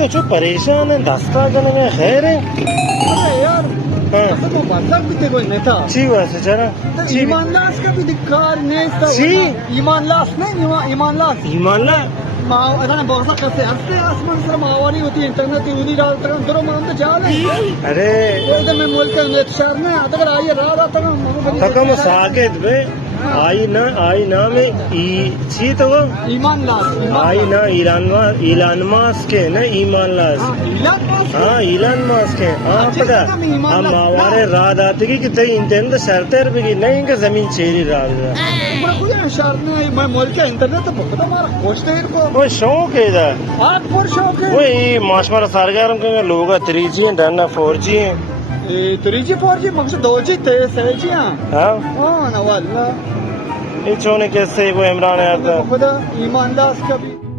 तो जो परेशान है दस्ता करने खैर है अरे यार हाँ तो बात भी देखो नहीं था ची वैसे चला ची ईमान लाश का भी धिक्कार नहीं था ची ईमान लाश नहीं ईमान लाश ईमानला अरे बहुत कैसे हंसते आसमान सर मावारी होती है इंटरनेट यूनी डालता हूँ दोनों मान तो चाल है अरे इधर मैं मुल्क के शहर में अगर आइए रात आता हूँ हकम साकेत बे आई ना में ई ची तो वो ईमान लाश आई ना इलान मास्क के ना ईमान लाश हाँ इलान मास्क के हाँ पता हम हमारे रात आते कि कितने इंटरनेट शर्तेर भी नहीं इनका जमीन चेरी रात शहर में मैं मुल्क के इंटरनेट तो बहुत हमारा खोजते हैं इनको वो शौक है इधर आप पर शौक है वो ये माशमारा सारगारम के लोग 3G हैं डरना 4G हैं 3G 4G मकसद 2G 3G हाँ ना वाला ये चोने कैसे वो इमरान यार था खुदा ईमान लाश का भी